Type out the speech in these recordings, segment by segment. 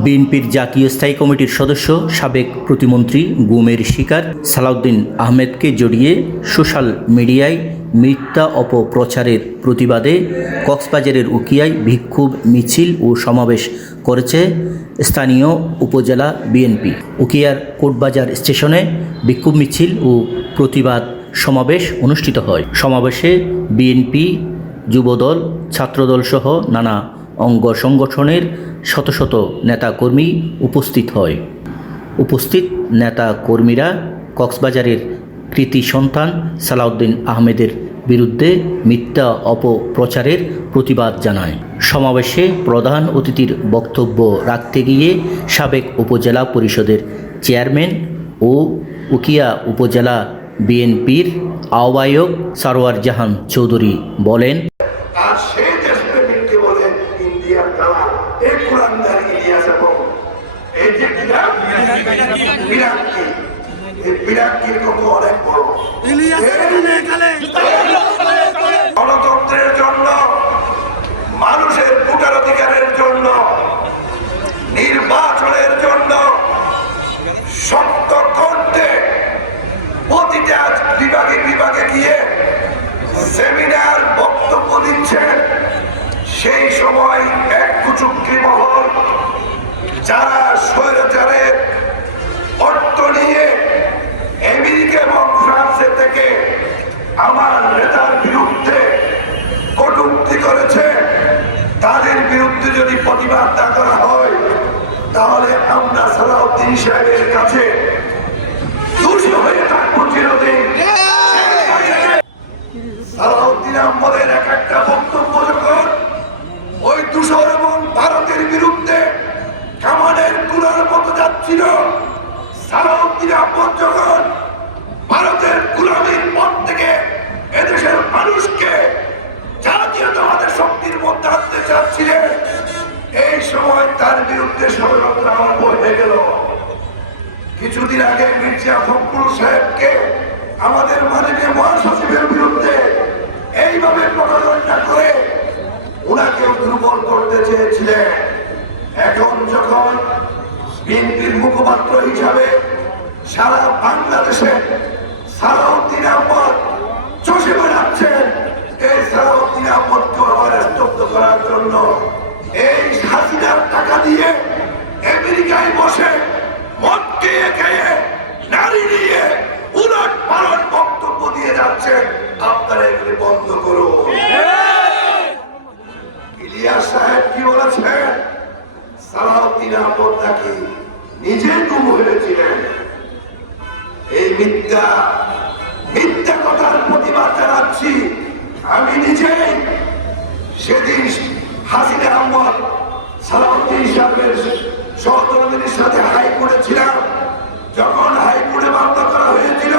বিএনপির জাতীয় স্থায়ী কমিটির সদস্য, সাবেক প্রতিমন্ত্রী গুমের শিকার সালাউদ্দিন আহমেদকে জড়িয়ে সোশ্যাল মিডিয়ায় মিথ্যা অপপ্রচারের প্রতিবাদে কক্সবাজারের উকিয়ায় বিক্ষোভ মিছিল ও সমাবেশ করেছে স্থানীয় উপজেলা বিএনপি উকিয়ার কোটবাজার স্টেশনে বিক্ষোভ মিছিল ও প্রতিবাদ সমাবেশ অনুষ্ঠিত হয়। সমাবেশে বিএনপি যুবদল, ছাত্রদল সহ নানা অঙ্গ সংগঠনের শত শত নেতাকর্মী উপস্থিত হয়। উপস্থিত নেতা কর্মীরা কক্সবাজারের কৃতি সন্তান সালাউদ্দিন আহমেদের বিরুদ্ধে মিথ্যা অপপ্রচারের প্রতিবাদ জানায়। সমাবেশে প্রধান অতিথির বক্তব্য রাখতে গিয়ে সাবেক উপজেলা পরিষদের চেয়ারম্যান ও উকিয়া উপজেলা বিএনপির আহ্বায়ক সারোয়ার জাহান চৌধুরী বলেন এই বিরাটকে কত অনেক বড়। গণতন্ত্রের জন্য মানুষের ভোটার অধিকারের জন্য নির্বাচনের জন্য সত্য কণ্ঠে প্রতিটা বিভাগে বিভাগে গিয়ে সেমিনার বক্তব্য দিচ্ছেন। সেই সময় এক কুচুক্রি মহল যারা স্বৈরাচারের অর্থ নিয়ে আমেরিকা এবং ফ্রান্সের থেকে আমার নেতার বিরুদ্ধে কটূক্তি করেছে, তাদের বিরুদ্ধে যদি প্রতিবাদ না করা হয়, তাহলে আমরা সালাউদ্দিন সাহেবের কাছে দোষী হয়ে থাকব চিরদিন। সালাউদ্দিন আহমদের এক একটা বক্তব্য যখন ওই এবং ভারতের বিরুদ্ধে কামানের কুলার মতো যাচ্ছিল সালাউদ্দিন আহমদ যখন ভারতের গুলামীর পথ থেকে এদেশের মানুষকে জাতীয়তাবাদের শক্তির মধ্যে আনতে চাচ্ছিলেন। এই সময় তার বিরুদ্ধে ষড়যন্ত্র আরম্ভ হয়ে গেল। কিছুদিন আগে মির্জা ফখরুল সাহেবকে আমাদের মাননীয় মহাসচিবের বিরুদ্ধে এইভাবে প্রচারণা করে ওনাকেও দুর্বল করতে চেয়েছিলেন। এখন যখন বিএনপির মুখপাত্র হিসাবে সারা বাংলাদেশে সালাউদ্দিন আহমদ চষে বেড়াচ্ছেন। এই সালাউদ্দিন আহমদকে আবার স্তব্ধ করার জন্য এই হাসিনার টাকা দিয়ে আমেরিকায় বসে মদ খেয়ে, নারী নিয়ে উলট পালট বক্তব্য দিয়ে যাচ্ছেন। আপনারা এগুলি বন্ধ করুন। ইলিয়াস সাহেব কি বলেছেন? সালাউদ্দিন আহমদ নাকি নিজে গুম হয়েছিলেন এই মিথ্যা মিথ্যা কথার প্রতিবাদ জানাচ্ছি। আমি নিজেই সেদিন হাসিনা আহমদ সালাউদ্দিন সাহেবের সহকর্মীদের সাথে হাইকোর্টে ছিলাম। যখন হাইকোর্টে মামলা করা হয়েছিল,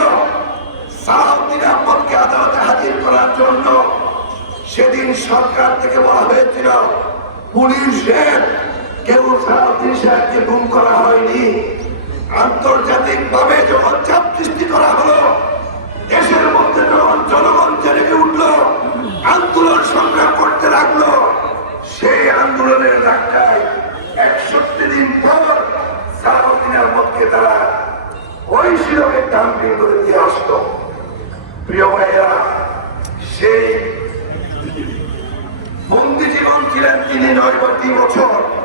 সালাউদ্দিন আহমদকে আদালতে হাজির করার জন্য সেদিন সরকার থেকে বলা হয়েছিল পুলিশের কেউ সালাউদ্দিন সাহেবকে গুম করা হয়নি। আন্তর্জাতিক ভাবে যখন চাপ সৃষ্টি করা হলো, দেশের মধ্যে যখন জনগণ জেগে উঠল, আন্দোলন সংগ্রাম করতে লাগল, সেই আন্দোলনের ধাক্কায় একষট্টি দিন পর সালাউদ্দিন আহমদকে তারা ওই শিলকের দাম করে দিয়ে আসতো প্রিয় ভাইয়া সেই বন্দি জীবন ছিলেন তিনি নয় বা বছর।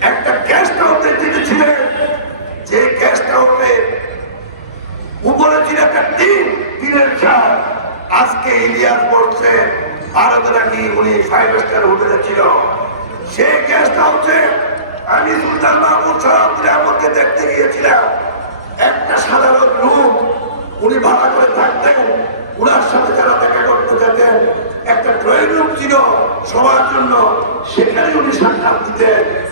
একটা গ্যাস হাউসে তিনি ছিলেন। যে গ্যাস হাউসে উপরে ছিল একটা টিন টিনের চাল আজকে ইলিয়াস বলছে ভারতে নাকি উনি ফাইভ স্টার হোটেলে ছিল। সেই গেস্ট হাউসে আমি সুলতান মাহমুদ সালামুদ্দিন আমাকে দেখতে গিয়েছিলাম। একটা সাধারণ লোক উনি ভাড়া করে থাকতেন, উনার সাথে যারা দেখা করতে যেতেন, একটা ড্রয়িং রুম ছিল সবার জন্য। সেখানে উনি সাক্ষাৎ দিতেন।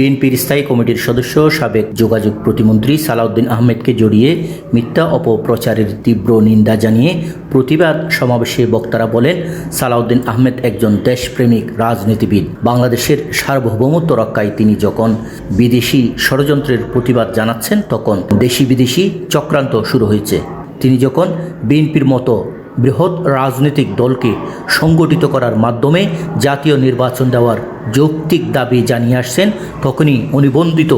বিএনপির স্থায়ী কমিটির সদস্য, সাবেক যোগাযোগ প্রতিমন্ত্রী সালাউদ্দিন আহমেদকে জড়িয়ে মিথ্যা অপপ্রচারের তীব্র নিন্দা জানিয়ে প্রতিবাদ সমাবেশে বক্তারা বলেন, সালাউদ্দিন আহমেদ একজন দেশপ্রেমিক রাজনীতিবিদ। বাংলাদেশের সার্বভৌমত্ব রক্ষায় তিনি যখন বিদেশি ষড়যন্ত্রের প্রতিবাদ জানাচ্ছেন, তখন দেশি বিদেশি চক্রান্ত শুরু হয়েছে। তিনি যখন বিএনপির মতো বৃহৎ রাজনৈতিক দলকে সংগঠিত করার মাধ্যমে জাতীয় নির্বাচন দেওয়ার যৌক্তিক দাবি জানিয়ে আসছেন তখনই অনুবন্ধিত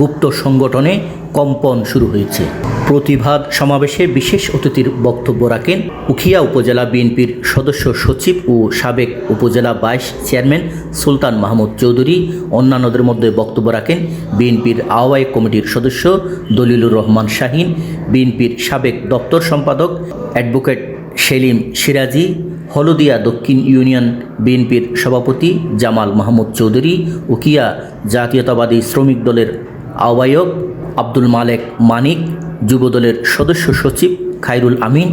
গুপ্ত সংগঠনে কম্পন শুরু হয়েছে। প্রতিবাদ সমাবেশে বিশেষ অতিথির বক্তব্য রাখেন উখিয়া উপজেলা বিএনপির সদস্য সচিব ও সাবেক উপজেলা ভাইস চেয়ারম্যান সুলতান মাহমুদ চৌধুরী, অন্যান্যদের মধ্যে বক্তব্য রাখেন বিএনপির আহ্বায়ক কমিটির সদস্য দলিলুর রহমান শাহিন, বিএনপির সাবেক দপ্তর সম্পাদক অ্যাডভোকেট সেলিম সিরাজি, হলদিয়া দক্ষিণ ইউনিয়ন বিএনপির সভাপতি জামাল মাহমুদ চৌধুরী, উকিয়া জাতীয়তাবাদী শ্রমিক দলের আহ্বায়ক আব্দুল মালেক মানিক যুবদলের সদস্য সচিব খাইরুল আমিন,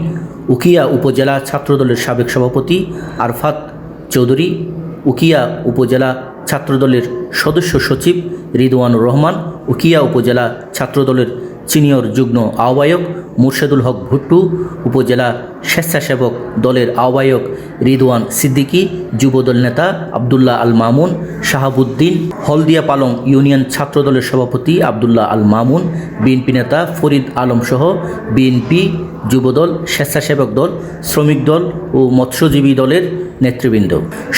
উকিয়া উপজেলা ছাত্রদলের সাবেক সভাপতি আরফাত চৌধুরী, উকিয়া উপজেলা ছাত্রদলের সদস্য সচিব রিদওয়ানুর রহমান, উকিয়া উপজেলা ছাত্রদলের সিনিয়র যুগ্ম আহ্বায়ক মুর্শেদুল হক ভুট্টু, উপজেলা স্বেচ্ছাসেবক দলের আহ্বায়ক রিদওয়ান সিদ্দিকী, যুবদল নেতা আবদুল্লাহ আল মামুন, শাহাবুদ্দিন, হলদিয়া পালং ইউনিয়ন ছাত্রদলের সভাপতি আবদুল্লাহ আল মামুন, বিএনপি নেতা ফরিদ আলম সহ বিএনপি যুবদল, স্বেচ্ছাসেবক দল, শ্রমিক দল ও মৎস্যজীবী দলের নেতৃবৃন্দ।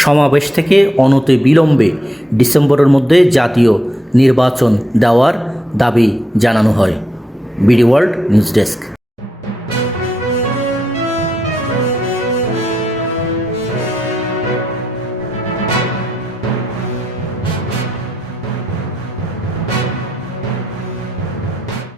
সমাবেশ থেকে অনতে বিলম্বে ডিসেম্বরের মধ্যে জাতীয় নির্বাচন দেওয়ার দাবি জানানো হয়। BD world news desk.